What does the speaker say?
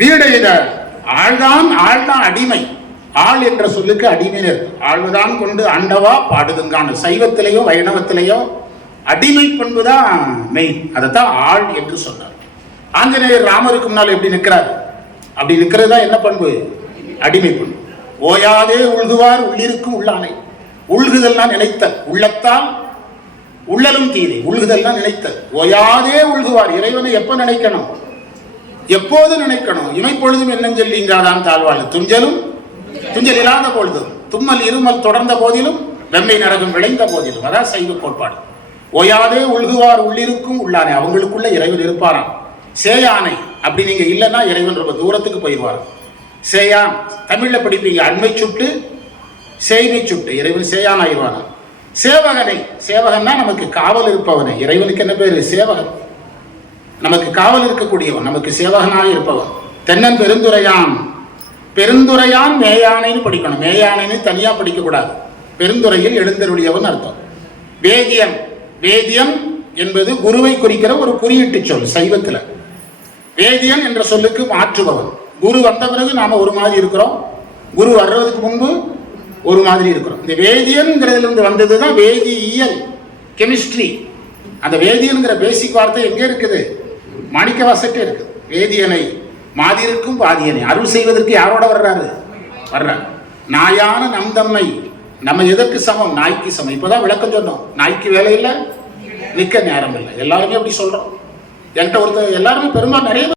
வீடு இத ஆள்தான் அடிமை. ஆள் என்ற சொல்லுக்கு அடிமையினர். ஆள்தான் கொண்டு அண்டவா பாடுதுங்கான சைவத்திலேயோ வைணவத்திலேயோ அடிமை பண்புதான் மெயின். அதைத்தான் ஆள் என்று சொன்னார். ஆஞ்சநேயர் ராமருக்கு முன்னால் எப்படி நிற்கிறார்? அப்படி நிற்கிறது தான் என்ன பண்பு? அடிமை பண்பு. ஓயாதே உள்குவார் உள்ளிருக்கும் உள்ளானை. உள்குதல்னா நினைத்தல். உள்ளத்தால் உள்ளலும் தீரை. உள்குதல்னா நினைத்தல். ஓயாதே உள்குவார். இறைவனை எப்ப நினைக்கணும்? எப்போது நினைக்கணும்? இமைப்பொழுதும் என்னஞ்சொல்லி இங்காதான் தாழ்வாள். துஞ்சல் இல்லாத பொழுதும், தும்மல் இருமல் தொடர்ந்த போதிலும், வெம்மை நரகம் விளைந்த போதிலும். அதான் சைவ கோட்பாடு. ஓயாதே உள்குவார் உள்ளிருக்கும் உள்ளானை. அவங்களுக்குள்ள இறைவன் இருப்பாராம். சேயானை அப்படி நீங்க இல்லைன்னா இறைவன் ரொம்ப தூரத்துக்கு போயிடுவார். சேயான் தமிழ்ல படிப்பீங்க. அண்மை சுட்டு சேய்மை சுட்டு. இறைவன் சேயான் ஆயிடுவானா. சேவகனை. சேவகன்னா நமக்கு காவல் இருப்பவனை. இறைவனுக்கு என்ன பேரு? சேவகன். நமக்கு காவல் இருக்கக்கூடியவன், நமக்கு சேவகனாக இருப்பவன். தென்னன் பெருந்துரையான். பெருந்துரையான் மேயானைன்னு படிக்கணும். மேயானைன்னு தனியா படிக்க கூடாது. பெருந்துறையில் எழுந்தருளியவன் அர்த்தம். வேதியன். வேதியன் என்பது குருவை குறிக்கிற ஒரு குறியீட்டு சொல் சைவத்துல. வேதியன் என்ற சொல்லுக்கு மாற்றுபவன். குரு வந்த பிறகு நாம ஒரு மாதிரி இருக்கிறோம், குரு வர்றதுக்கு முன்பு ஒரு மாதிரி இருக்கிறோம். இந்த வேதியன்கிறதுல இருந்து வந்ததுதான் வேதியியல், கெமிஸ்ட்ரி. அந்த வேதியன்கிற பேசிக் வார்த்தை எங்கே இருக்குது? மாணிக்க வாசகே இருக்குது. வேதியனை மாதிருக்கும் பாதியனை. அருள் செய்வதற்கு யாரோட வர்றாரு? வர்றாரு. நாயான நம் தம்மை. நம்ம எதற்கு சமம்? நாய்க்கு சமம். இப்பதான் விளக்கம் சொன்னோம். நாய்க்கு வேலை இல்லை, நிக்க நேரம் இல்லை. எல்லாருமே அப்படி சொல்றோம். என்கிட்ட ஒருத்தர் எல்லாருமே பெரும்பாலும் நிறைய